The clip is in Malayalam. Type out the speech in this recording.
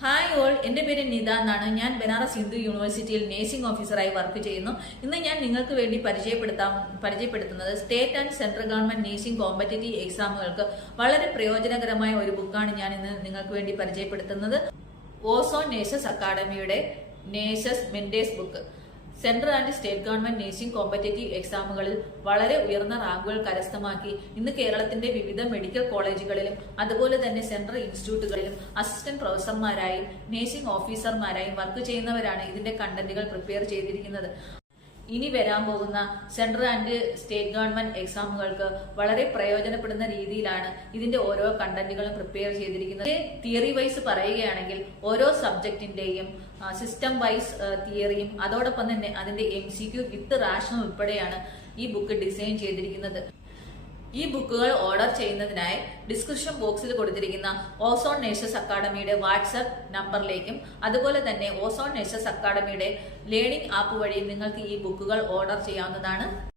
ഹായ് ഓൾ, എന്റെ പേര് നിത എന്നാണ്. ഞാൻ ബനാറസ് ഹിന്ദു യൂണിവേഴ്സിറ്റിയിൽ നേഴ്സിംഗ് ഓഫീസറായി വർക്ക് ചെയ്യുന്നു. ഇന്ന് ഞാൻ നിങ്ങൾക്ക് വേണ്ടി പരിചയപ്പെടുത്തുന്നത് state and central government nursing competitive എക്സാമുകൾക്ക് വളരെ പ്രയോജനകരമായ ഒരു ബുക്കാണ് ഞാൻ ഇന്ന് നിങ്ങൾക്ക് വേണ്ടി പരിചയപ്പെടുത്തുന്നത്. ഓസോൺ നേഴ്സസ് അക്കാഡമിയുടെ nurses mentors book. Central and state government nursing competitive എക്സാമുകളിൽ വളരെ ഉയർന്ന റാങ്കുകൾ കരസ്ഥമാക്കി ഇന്ന് കേരളത്തിന്റെ വിവിധ മെഡിക്കൽ കോളേജുകളിലും അതുപോലെ തന്നെ സെൻട്രൽ ഇൻസ്റ്റിറ്റ്യൂട്ടുകളിലും അസിസ്റ്റന്റ് പ്രൊഫസർമാരായും നേഴ്സിംഗ് ഓഫീസർമാരായും വർക്ക് ചെയ്യുന്നവരാണ് ഇതിന്റെ കണ്ടന്റുകൾ പ്രിപ്പയർ ചെയ്തിരിക്കുന്നത്. ഇനി വരാൻ പോകുന്ന സെൻട്രൽ ആൻഡ് സ്റ്റേറ്റ് ഗവൺമെന്റ് എക്സാമുകൾക്ക് വളരെ പ്രയോജനപ്പെടുന്ന രീതിയിലാണ് ഇതിന്റെ ഓരോ കണ്ടന്റുകളും പ്രിപ്പയർ ചെയ്തിരിക്കുന്നത്. തിയറി വൈസ് പറയുകയാണെങ്കിൽ ഓരോ സബ്ജക്റ്റിന്റെയും സിസ്റ്റം വൈസ് തിയറിയും അതോടൊപ്പം തന്നെ അതിന്റെ MCQ വിത്ത് റാഷണൽ ഉൾപ്പെടെയാണ് ഈ ബുക്ക് ഡിസൈൻ ചെയ്തിരിക്കുന്നത്. ഈ ബുക്കുകൾ ഓർഡർ ചെയ്യുന്നതിനായി ഡിസ്ക്രിപ്ഷൻ ബോക്സിൽ കൊടുത്തിരിക്കുന്ന ഓസോൺ നേഴ്സസ് അക്കാഡമിയുടെ വാട്സ്ആപ്പ് നമ്പറിലേക്കും അതുപോലെ തന്നെ ഓസോൺ നേഴ്സസ് അക്കാഡമിയുടെ ലേണിംഗ് ആപ്പ് വഴിയും നിങ്ങൾക്ക് ഈ ബുക്കുകൾ ഓർഡർ ചെയ്യാവുന്നതാണ്.